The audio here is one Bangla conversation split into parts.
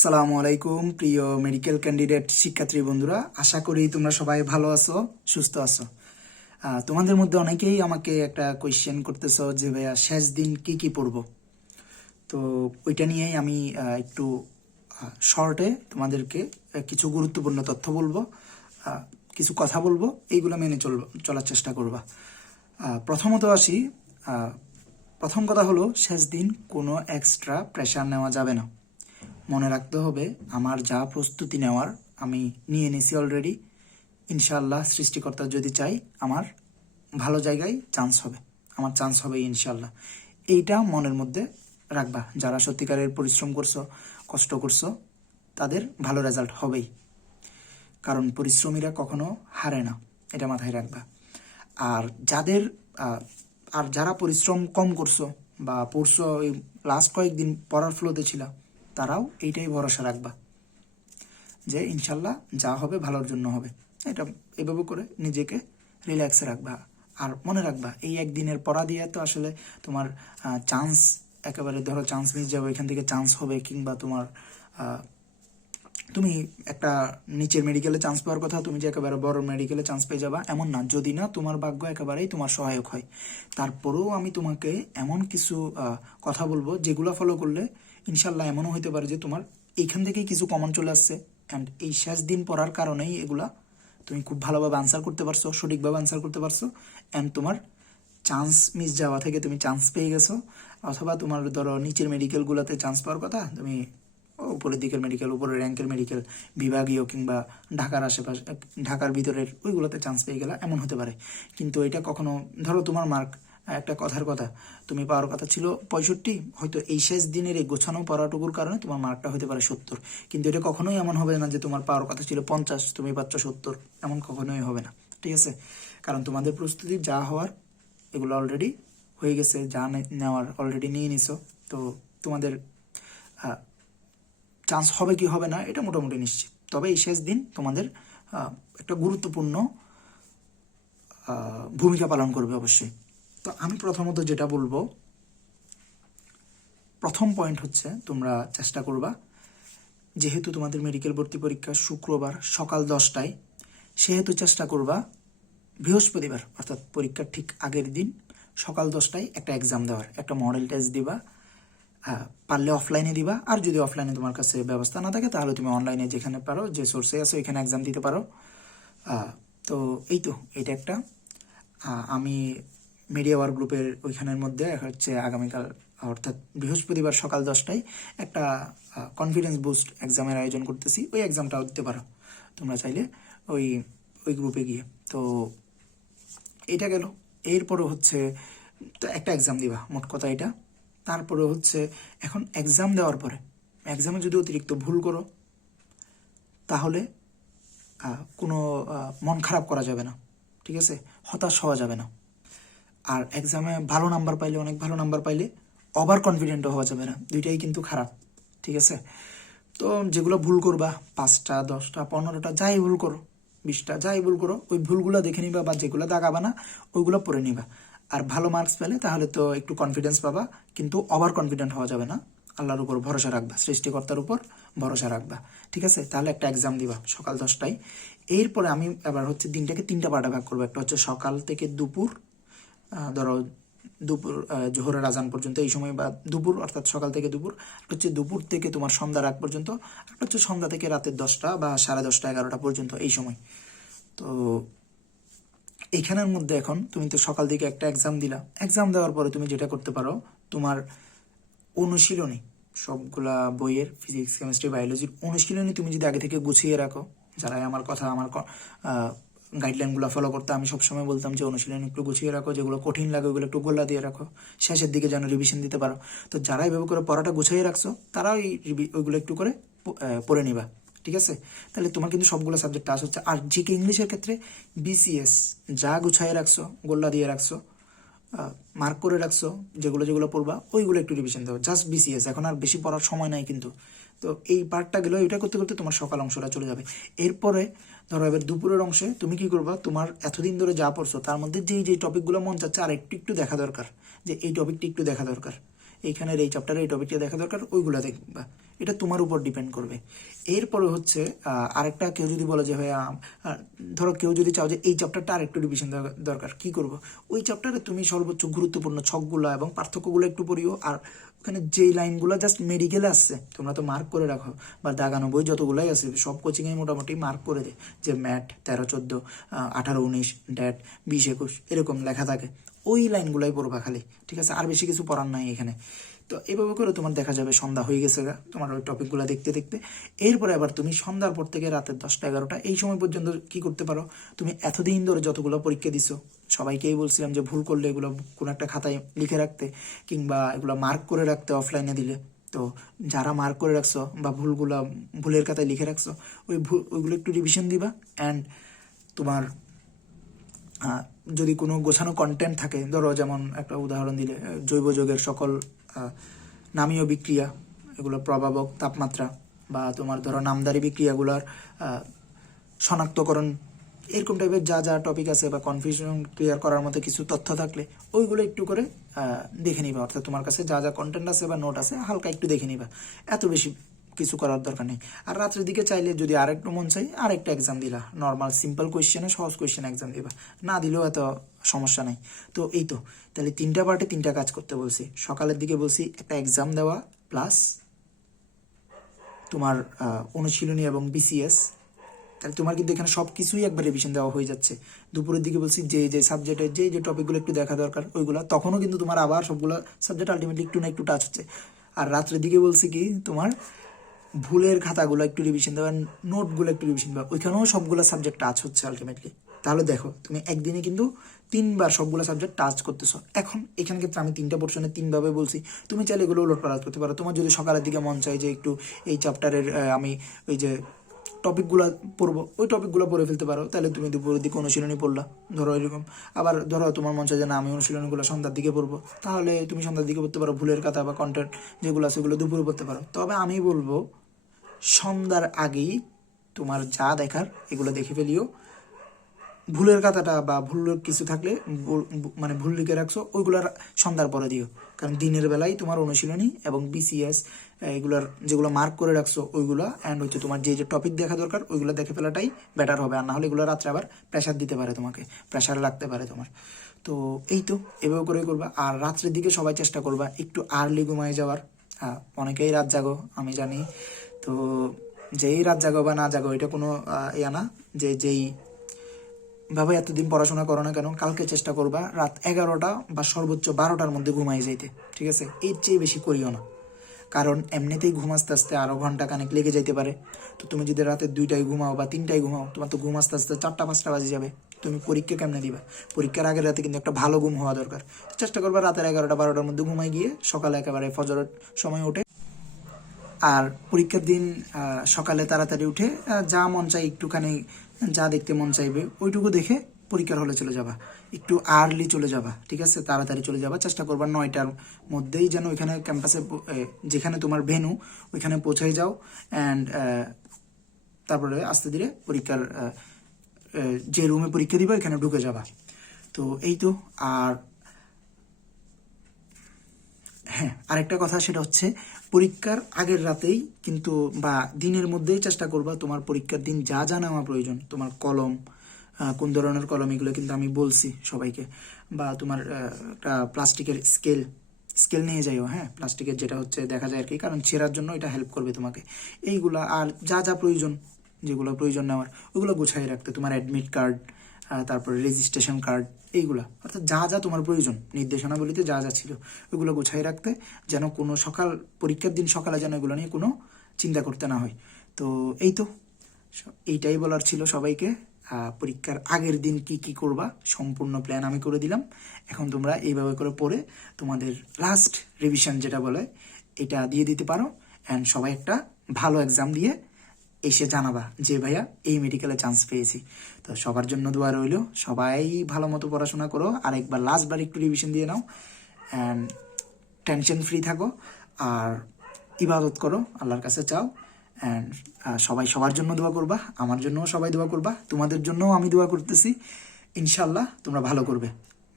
আসসালামু আলাইকুম, প্রিয় মেডিকেল ক্যান্ডিডেট শিক্ষার্থী বন্ধুরা। আশা করি তোমরা সবাই ভালো আছো, সুস্থ আছো। তোমাদের মধ্যে অনেকেই আমাকে একটা কোয়েশ্চেন করতেছো যে, ভাইয়া, শেষ দিন কি কি পড়ব? তো ওইটা নিয়েই আমি একটু শর্টে তোমাদেরকে কিছু গুরুত্বপূর্ণ তথ্য বলব কিছু কথা বলব, এইগুলো মেনে চলব চলার চেষ্টা করবা। প্রথমত আসি প্রথম কথা হলো, শেষ দিন কোনো এক্সট্রা প্রেশার নেওয়া যাবে না। মনে রাখতে হবে, আমার যা প্রস্তুতি নেওয়ার আমি নিয়ে নিছি অলরেডি ইনশাল্লাহ সৃষ্টিকর্তা যদি চাই, আমার ভালো জায়গায় চান্স হবে। আমার চান্স হবে ইনশাল্লাহ এইটা মনের মধ্যে রাখবা। যারা সত্যিকারের পরিশ্রম করছ, কষ্ট করছ, তাদের ভালো রেজাল্ট হবেই। কারণ পরিশ্রমীরা কখনো হারে না, এটা মাথায় রাখবা। আর যাদের আর যারা পরিশ্রম কম করছ বা পড়ছো ওই লাস্ট কয়েকদিন পড়ার ফ্লোতে ছিল তারাও এইটাই ভরসা রাখবা। যে ইনশাল্লাহ যা হবে ভালোর জন্য হবে। এটা এভাবে করে নিজেকে রিল্যাক্সে রাখবা। আর মনে রাখবা, এই একদিনের পড়া দিয়ে তো আসলে তোমার চান্স একেবারে ধরো চান্স মিস যাবে এখান থেকে চান্স হবে কিংবা তোমার তুমি একটা নিচের মেডিকেলে চান্স পাওয়ার কথা, তুমি যে একেবারে বড় মেডিকেলে চান্স পেয়ে যাবা, এমন না। যদি না, তোমার ভাগ্য একেবারেই তোমার সহায়ক হয়। তারপরেও আমি তোমাকে এমন কিছু কথা বলব যেগুলো ফলো করলে ইনশাল্লাহ এমনও হতে পারে যে তোমার এইখান থেকেই কিছু কমন চলে আসছে। অ্যান্ড এই শেষ দিন পড়ার কারণেই এগুলা তুমি খুব ভালোভাবে আনসার করতে পারছ, সঠিকভাবে আনসার করতে পারছ। অ্যান্ড তোমার চান্স মিস যাওয়া থেকে তুমি চান্স পেয়ে গেছো। অথবা তোমার ধরো নিচের মেডিকেলগুলোতে চান্স পাওয়ার কথা, তুমি উপরের দিকের মেডিকেল উপরের র্যাঙ্কের মেডিকেল বিভাগীয় কিংবা ঢাকার আশেপাশে, ঢাকার ভিতরের ওইগুলোতে চান্স পেয়ে গেলা, এমন হতে পারে। কিন্তু এটা কখনো, ধরো তোমার মার্ক একটা কথার কথা, তুমি পাওয়ার কথা ছিল পঁয়ষট্টি, হয়তো এই শেষ দিনের এই গোছানো পড়াটুকুর কারণে তোমার মার্কটা হতে পারে সত্তর। কিন্তু এটা কখনোই এমন হবে না যে তোমার পাওয়ার কথা ছিল পঞ্চাশ, তুমি পাচ্ছ সত্তর। এমন কখনোই হবে না, ঠিক আছে? কারণ তোমাদের প্রস্তুতি যা হওয়ার, এগুলো অলরেডি হয়ে গেছে, যা নেওয়ার অলরেডি নিয়ে নিছো। তো তোমাদের চান্স হবে কি হবে না, এটা মোটামুটি নিশ্চিত। তবে এই শেষ দিন তোমাদের একটা গুরুত্বপূর্ণ ভূমিকা পালন করবে অবশ্যই। তো আমি প্রথমত যেটা বলব, প্রথম পয়েন্ট হচ্ছে তোমরা চেষ্টা করবা, যেহেতু তোমাদের মেডিকেল ভর্তি পরীক্ষা শুক্রবার সকাল দশটায়, সেহেতু চেষ্টা করবা বৃহস্পতিবার, অর্থাৎ পরীক্ষার ঠিক আগের দিন সকাল দশটায় একটা এক্সাম দেওয়ার, একটা মডেল টেস্ট দিবা পারলে অফলাইনে দিবা, আর যদি অফলাইনে তোমার কাছে ব্যবস্থা না থাকে, তাহলে তুমি অনলাইনে যেখানে পারো, যে সোর্সে আছো, এখানে এক্সাম দিতে পারো। তো এই তো, এটা একটা। আমি মিডিয়া ওয়ার গ্রুপের ওইখানের মধ্যে হচ্ছে আগামীকাল, অর্থাৎ বৃহস্পতিবার সকাল দশটায় একটা কনফিডেন্স বুস্ট এক্সামের আয়োজন করতেছি। ওই এক্সামটাও দিতে পারো তোমরা চাইলে ওই ওই গ্রুপে গিয়ে। তো এটা গেল। এরপরে হচ্ছে, তো একটা এক্সাম দিবা, মোট কথা এটা। তারপরে হচ্ছে, এখন এক্সাম দেওয়ার পরে এক্সামে যদি অতিরিক্ত ভুল করো, তাহলে কোনো মন খারাপ করা যাবে না, ঠিক আছে? হতাশ হওয়া যাবে না। আর এক্সামে ভালো নাম্বার পাইলে, অনেক ভালো নাম্বার পাইলে ওভার কনফিডেন্টও হওয়া যাবে না। দুইটাই কিন্তু খারাপ, ঠিক আছে? তো যেগুলো ভুল করবা, পাঁচটা, দশটা, পনেরোটা, যাই ভুল করো, বিশটা, যাই ভুল করো, ওই ভুলগুলো দেখে নিবা বা যেগুলো দাগাবা না, ওইগুলো পড়ে নিবা। আর ভালো মার্কস পেলে তাহলে তো একটু কনফিডেন্স পাবা, কিন্তু ওভার কনফিডেন্ট হওয়া যাবে না। আল্লাহর উপর ভরসা রাখবা, সৃষ্টিকর্তার উপর ভরসা রাখবা, ঠিক আছে? তাহলে একটা এক্সাম দিবা সকাল দশটায়। এরপরে আমি এবার হচ্ছে দিনটাকে তিনটা পার্টে ভাগ করব। একটা হচ্ছে সকাল থেকে দুপুর ধরো দুপুর জোহরের আজান পর্যন্ত এই সময় বা দুপুর, অর্থাৎ সকাল থেকে দুপুর। একটা হচ্ছে দুপুর থেকে তোমার সন্ধ্যার আগ পর্যন্ত, একটা হচ্ছে সন্ধ্যা থেকে রাতের দশটা বা সাড়ে দশটা, এগারোটা পর্যন্ত এই সময়। তো এইখানের মধ্যে এখন তুমি তো সকাল থেকে একটা এক্সাম দিলা। এক্সাম দেওয়ার পরে তুমি যেটা করতে পারো, তোমার অনুশীলনী, সবগুলা বইয়ের ফিজিক্স কেমিস্ট্রি বায়োলজির অনুশীলনী তুমি যদি আগে থেকে গুছিয়ে রাখো, যারাই আমার কথা, আমার গাইডলাইনগুলো ফলো করতে আমি সবসময় বলতাম যে অনুশীলন একটু গুছিয়ে রাখো, যেগুলো কঠিন লাগে ওগুলো একটু গোল্লা দিয়ে রাখো। শেষের দিকে যেন রিভিশন দিতে পারো। তো যারা এইভাবে করে পড়াটা গুছিয়ে রাখছো তারা রিভি- ওইগুলো একটু করে পড়ে নিবা। ঠিক আছে? তাহলে তোমার কিন্তু সবগুলো সাবজেক্ট টাচ হচ্ছে আর জিকে ইংলিশের ক্ষেত্রে বিসিএস যা গুছাইয়ে রাখছো, গোল্লা দিয়ে রাখছো মার্ক করে রাখছো, যেগুলো যেগুলো পড়বা, ওইগুলো একটু রিভিশন দেবো জাস্ট বিসিএস এখন আর বেশি পড়ার সময় নাই কিন্তু। তো এই পার্টটা গেলে এটা করতে করতে তোমার সকাল অংশটা চলে যাবে। এরপরে ধরো এবার দুপুরের অংশে তুমি কি করবা, তোমার এতদিন ধরে যা পড়ছো, তার মধ্যে যেই যেই টপিকগুলো মন চাচ্ছে আর একটু একটু দেখা দরকার। যে এই টপিকটি একটু দেখা দরকার। এইখানের এই চ্যাপ্টারে এই টপিকটা দেখা দরকার, ওইগুলো দেখবা। এটা তোমার উপর ডিপেন্ড করবে। এরপরে হচ্ছে আরেকটা কেউ যদি বলে যে, ভাইয়া ধরো কেউ যদি চাও যে, এই চ্যাপ্টারটা আরেকটু রিভিশন দরকার, কি করব? ওই চ্যাপ্টারে তুমি সর্বোচ্চ গুরুত্বপূর্ণ ছকগুলো এবং পার্থক্যগুলো একটু পড়িও, আর ওখানে যেই লাইনগুলো জাস্ট মেডিকেলে আসছে, তোমরা তো মার্ক করে রাখো, বা দাগানো বই যতগুলাই আছে, সব কোচিংয়ে মোটামুটি মার্ক করে দেয় যে ম্যাট তেরো, চোদ্দ আঠারো, উনিশ ড্যাট বিশ, একুশ, এরকম লেখা থাকে। ওই লাইনগুলাই পড়বা খালি, ঠিক আছে? আর বেশি কিছু পড়ার নাই এখানে। তো এভাবে করে তোমার দেখা যাবে সন্ধ্যা হয়ে গেছে তোমার ওই টপিকগুলো দেখতে দেখতে। এরপরে আবার তুমি সন্ধ্যার পর থেকে রাতের দশটা এগারোটা, এই সময় পর্যন্ত কি করতে পারো? তুমি এতদিন ধরে যতগুলো পরীক্ষা দিছো, সবাইকেই বলছিলাম যে ভুল করলে এগুলো কোনো একটা খাতায় লিখে রাখতে, কিংবা এগুলো মার্ক করে রাখতে অফলাইনে দিলে। তো যারা মার্ক করে রাখছো বা ভুলগুলা ভুলের খাতায় লিখে রাখছো, ওই ভুল, ওইগুলো একটু রিভিশন দিবা অ্যান্ড তোমার যদি কোনো গোছানো কন্টেন্ট থাকে, ধরো যেমন একটা উদাহরণ দিলে জৈব যৌগের সকল নামীয় বিক্রিয়া, এগুলো প্রভাবক তাপমাত্রা বা তোমার ধরো নামদারি বিক্রিয়াগুলোর শনাক্তকরণ, এরকম টাইপের যা যা টপিক আছে বা কনফিউশন ক্লিয়ার করার মতো কিছু তথ্য থাকলে, ওইগুলো একটু করে দেখে নিবা। অর্থাৎ তোমার কাছে যা যা কন্টেন্ট আছে বা নোট আছে, হালকা একটু দেখে নিবা। এত বেশি কিছু করার দরকার নেই। আর রাত্রের দিকে চাইলে যদি আরেকটু মন চাই, আরেকটা এক্সাম দিলা। নর্মাল সিম্পল কোয়েশ্চেনে সহজ কোয়েশ্চেন এক্সাম দিবা। না দিলেও এত সমস্যা নাই। তো এই তো। তাহলে তিনটা পার্টে তিনটা কাজ করতে বলছি। সকালের দিকে বলছি, একটা এক্সাম দেওয়া প্লাস তোমার অনুশীলনী এবং বিসিএস তাহলে তোমার কিন্তু এখানে সব কিছুই একবার রিভিশন দেওয়া হয়ে যাচ্ছে। দুপুরের দিকে বলছি, যে যে সাবজেক্টের যে যে টপিকগুলো একটু দেখা দরকার, ওইগুলো। তখনও কিন্তু তোমার আবার সবগুলো সাবজেক্ট আলটিমেটলি একটু না একটু টাচ হচ্ছে। আর রাত্রের দিকে বলছি কি, তোমার ভুলের খাতাগুলো একটু রিভিশন দেওয়া নোটগুলো একটু রিভিশন দেওয়া ওইখানেও সবগুলো সাবজেক্ট টাচ হচ্ছে আলটিমেটলি তাহলে দেখো, তুমি একদিনে কিন্তু তিনবার সবগুলো সাবজেক্ট টাচ করতেছ। এখন এখানে ক্ষেত্রে আমি তিনটা পোর্শনে তিনভাবে বলছি। তুমি চাইলে এগুলো উলট পালাট করতে পারো। তোমার যদি সকালের দিকে মন চাই যে একটু এই চ্যাপ্টারের আমি ওই যে টপিকগুলো পড়ব, ওই টপিকগুলো পড়ে ফেলতে পারো। তাহলে তুমি দুপুরের দিকে অনুশীলনী পড়লা, ধরো এরকম। আবার ধরো তোমার মন চায় যে না, আমি অনুশীলনীগুলো সন্ধ্যার দিকে পড়ব। তাহলে তুমি সন্ধ্যার দিকে পড়তে পারো, ভুলের কথা বা কন্টেন্ট যেগুলো আছে সেগুলো দুপুরে পড়তে পারো। তবে আমি বলব, সন্ধ্যার আগেই তোমার যা দেখার এগুলো দেখে ফেলিও। ভুলের কথাটা বা ভুল কিছু থাকলে মানে ভুল লিখে রাখছো ওইগুলার সন্ধ্যার পরে দিও। কারণ দিনের বেলায় তোমার অনুশীলনী এবং বিসিএস এগুলোর যেগুলো মার্ক করে রাখছো, ওইগুলো অ্যান্ড হচ্ছে তোমার যে যে টপিক দেখা দরকার, ওইগুলো দেখে ফেলাটাই বেটার হবে। আর না হলে এগুলো রাত্রে আবার প্রেশার দিতে পারে তোমাকে প্রেশার লাগতে পারে তোমার। তো এই তো, এভাবে করে করবা। আর রাত্রের দিকে সবাই চেষ্টা করবা একটু আর্লি ঘুমায় যাওয়ার। হ্যাঁ অনেকেই রাত জাগো, আমি জানি। তো যেই রাত জাগো বা না জাগো, এটা কোনো ইয়া না যে, যেই ভাবে এতদিন পড়াশোনা করো না কেন? কালকে চেষ্টা করবা রাত এগারোটা বা সর্বোচ্চ বারোটার মধ্যে ঘুমাই যাইতে, ঠিক আছে? এর চেয়ে বেশি করিও না। কারণ এমনিতেই ঘুম আস্তে আস্তে আরও ঘণ্টা কানেক লেগে যাইতে পারে। তো তুমি যদি রাতে দুইটায় ঘুমাও বা তিনটায় ঘুমাও, তোমার তো ঘুম আস্তে আস্তে চারটা, পাঁচটা বাজে যাবে। তুমি পরীক্ষা কেমনে দিবা? পরীক্ষার আগের রাতে কিন্তু একটা ভালো ঘুম হওয়া দরকার। চেষ্টা করবা রাতের এগারোটা, বারোটার মধ্যে ঘুমাই গিয়ে সকালে একেবারে ফজরের সময় উঠে। আর পরীক্ষার দিন সকালে তাড়াতাড়ি উঠে যা মন চাই একটুখানি যা দেখতে মন চাইবে, ওইটুকু দেখে পরীক্ষার হলে চলে যাবা। একটু আর্লি চলে যাবা, ঠিক আছে? তাড়াতাড়ি চলে যাবা, চেষ্টা করবা নয়টার মধ্যেই যেন ওইখানে ক্যাম্পাসে যেখানে তোমার ভেনু ওইখানে পৌঁছে যাও অ্যান্ড তারপরে আস্তে ধীরে পরীক্ষার যে রুমে পরীক্ষা দিবা, ওইখানে ঢুকে যাবা। তো এই তো, আর হ্যাঁ আরেকটা কথা সেটা হচ্ছে, পরীক্ষার আগের রাতেই কিন্তু বা দিনের মধ্যেই চেষ্টা করবা তোমার পরীক্ষার দিন যা যা নেওয়া প্রয়োজন, তোমার কলম কোন ধরনের কলম এগুলো কিন্তু আমি বলছি সবাইকে, বা তোমার একটা প্লাস্টিকের স্কেল স্কেল নিয়ে যাইও হ্যাঁ প্লাস্টিকের যেটা হচ্ছে দেখা যায় আর কি, কারণ ছেঁড়ার জন্য এটা হেল্প করবে তোমাকে। এইগুলা আর যা যা প্রয়োজন, যেগুলো প্রয়োজন নেওয়ার, ওগুলো গুছাই রাখতে, তোমার অ্যাডমিট কার্ড তারপরে রেজিস্ট্রেশন কার্ড এইগুলা। অর্থাৎ যা যা তোমার প্রয়োজন, নির্দেশনাবলিতে যা যা ছিল, ওগুলো গুছাই রাখতে যেন কোনো সকাল, পরীক্ষার দিন সকালে যেন এগুলো নিয়ে কোনো চিন্তা করতে না হয়। তো এই তো এইটাই বলার ছিল সবাইকে। পরীক্ষার আগের দিন কি কি করবা, সম্পূর্ণ প্ল্যান আমি করে দিলাম। এখন তোমরা এইভাবে করে পড়ে তোমাদের লাস্ট রিভিশন যেটা বলে, এটা দিয়ে দিতে পারো। অ্যান্ড সবাই একটা ভালো এক্সাম দিয়ে এসে জানাবা যে, ভাইয়া, এই মেডিকেলে চান্স পেয়েছি। তো সবার জন্য দোয়া রইল। সবাই ভালো মতো পড়াশোনা করো। আর একবার লাস্ট বার একটু রিভিশন দিয়ে নাও। অ্যান্ড টেনশন ফ্রি থাকো। আর ইবাদত করো। আল্লাহর কাছে চাও। অ্যান্ড সবাই সবার জন্য দোয়া করবা। আমার জন্যও সবাই দোয়া করবা। তোমাদের জন্যও আমি দোয়া করতেছি। ইনশাল্লাহ তোমরা ভালো করবে।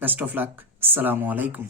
বেস্ট অফ লাক আসসালামু আলাইকুম